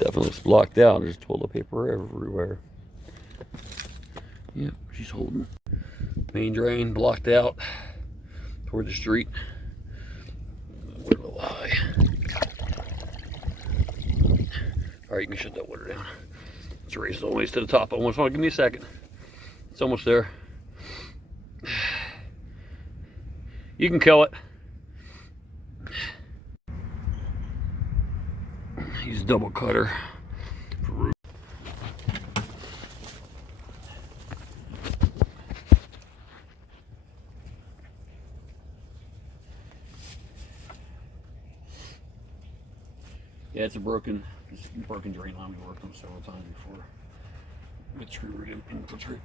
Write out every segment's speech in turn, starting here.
Definitely it's blocked out. There's toilet paper everywhere. Yep, she's holding. Main drain blocked out toward the street. We're a little high. All right, you can shut that water down. Let's raise it all the way to the top. Almost. Give me a second. It's almost there. You can kill it. Use a double cutter for root. Yeah, it's a broken drain line. We worked on several times before. With true root infiltration.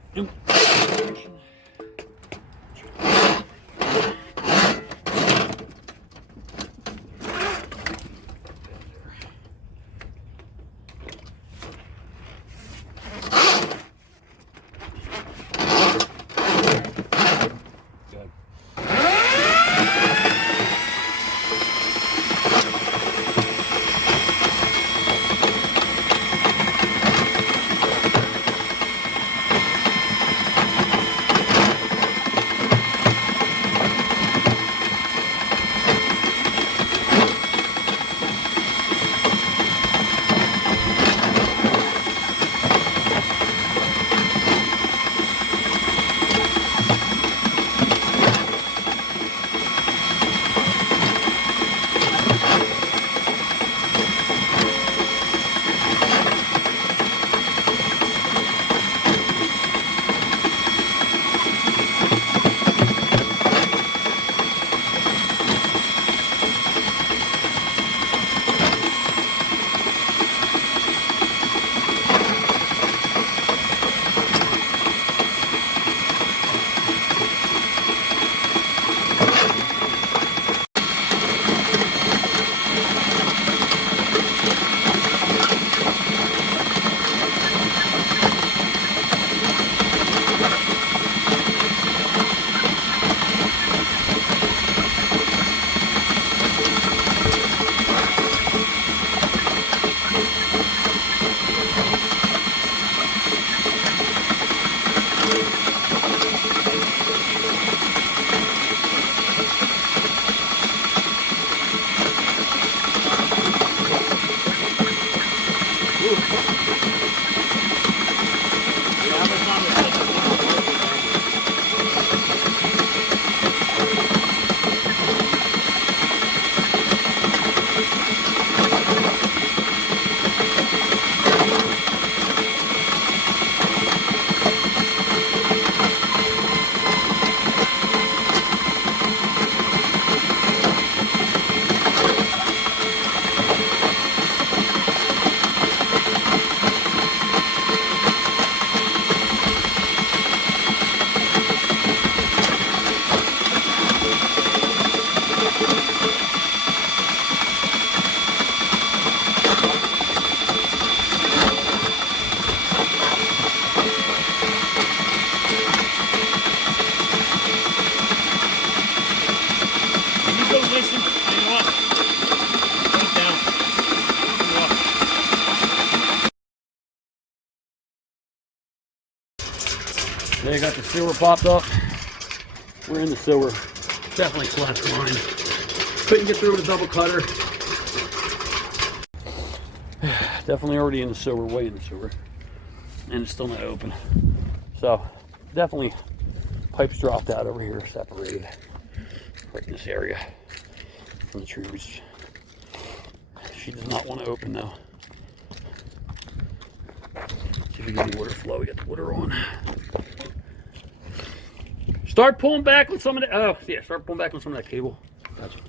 They got the sewer popped up. We're in the sewer. Definitely collapsed line. Couldn't get through with a double cutter. Definitely already in the sewer, way in the sewer. And it's still not open. So definitely pipes dropped out over here, separated. Right in this area from the tree roots. She does not want to open though. See if we get any water flow. We got the water on. Start pulling back on some of the, oh yeah, start pulling back on some of that cable. Gotcha.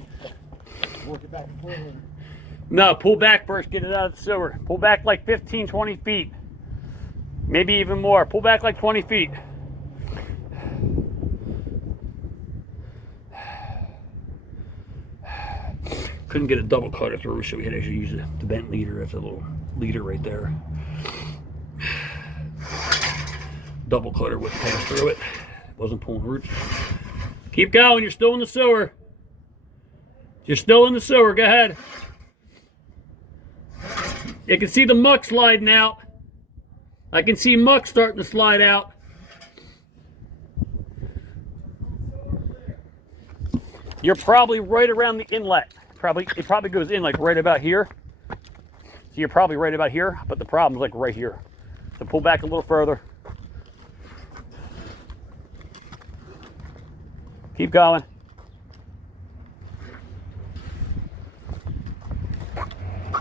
Work it back and forth. No, pull back first, get it out of the sewer. Pull back like 15, 20 feet. Maybe even more. Pull back like 20 feet. Couldn't get a double cutter through, so we had to actually use the bent leader. That's a little leader right there. Double cutter wouldn't pass through it. Wasn't pulling roots. Keep going, you're still in the sewer. You're still in the sewer, go ahead. You can see the muck sliding out. I can see muck starting to slide out. You're probably right around the inlet. It probably goes in like right about here. So you're probably right about here, but the problem's like right here. So pull back a little further. Keep going.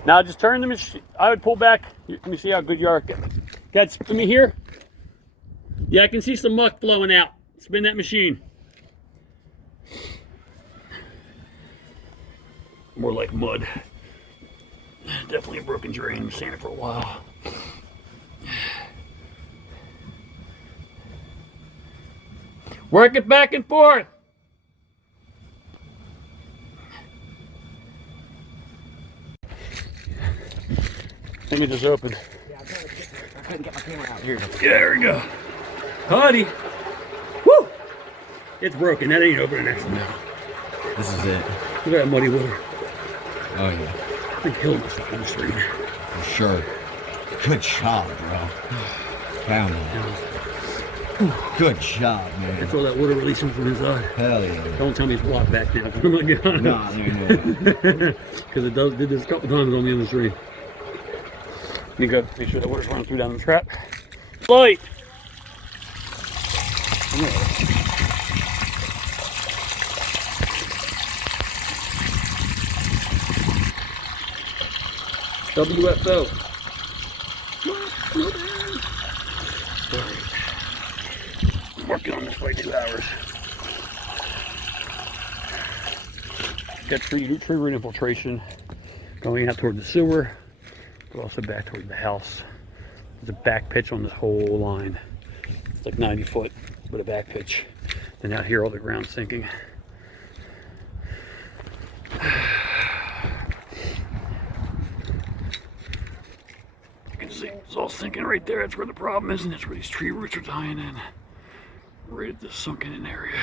Now just turn the machine. I would pull back. Let me see how good you are. That's for me here. Yeah, I can see some muck flowing out. Spin that machine. More like mud. Definitely a broken drain. I've seen it for a while. Work it back and forth. Let me just open. Yeah, I couldn't get my camera out. Here. Yeah, there we go. Honey. Woo! It's broken. That ain't opening next time. This is it. Look at that muddy water. Oh yeah. I think Hill must have been straight. For sure. Good job, bro. Found it. Good job, man. That's all that water releasing from inside. Hell yeah. Don't tell me it's blocked back now. I'm gonna get on it. Nah, there ain't no. Because it did this a couple times on the end of the stream. Let me go make sure that water's running through down the trap. Light! WFO. I'm working on this by 2 hours. Got tree root infiltration going out toward the sewer, but also back toward the house. There's a back pitch on this whole line. It's like 90 foot with a back pitch. Then out here, all the ground sinking. You can see it's all sinking right there. That's where the problem is, and that's where these tree roots are tying in. Right at this sunken in area.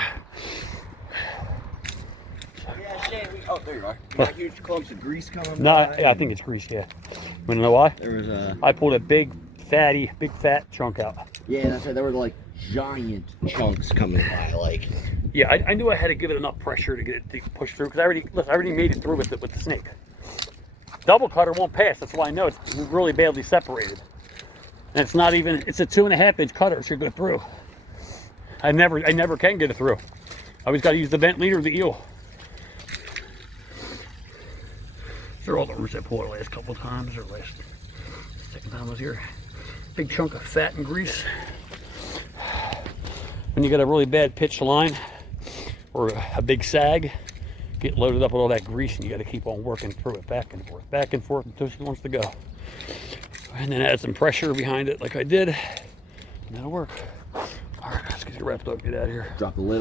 Yeah, Shane, oh, there you are. You got huge clumps of grease coming. No, I think it's grease, yeah. Wanna know why? There was a. I pulled a big fat chunk out. Yeah, that's right. There were like giant chunks coming by, like. Yeah, I knew I had to give it enough pressure to get it to push through, because I already made it through with the snake. Double cutter won't pass. That's why I know it's really badly separated. And it's not even. It's a 2.5 inch cutter. It should go through. I never can get it through. I always got to use the vent leader or the eel. These are all the roots I pulled the last couple times, or second time I was here. Big chunk of fat and grease. When you got a really bad pitched line or a big sag, get loaded up with all that grease, and you got to keep on working through it back and forth until she wants to go. And then add some pressure behind it like I did, and that'll work. All right, let's get you wrapped up, get out of here. Drop the lid on.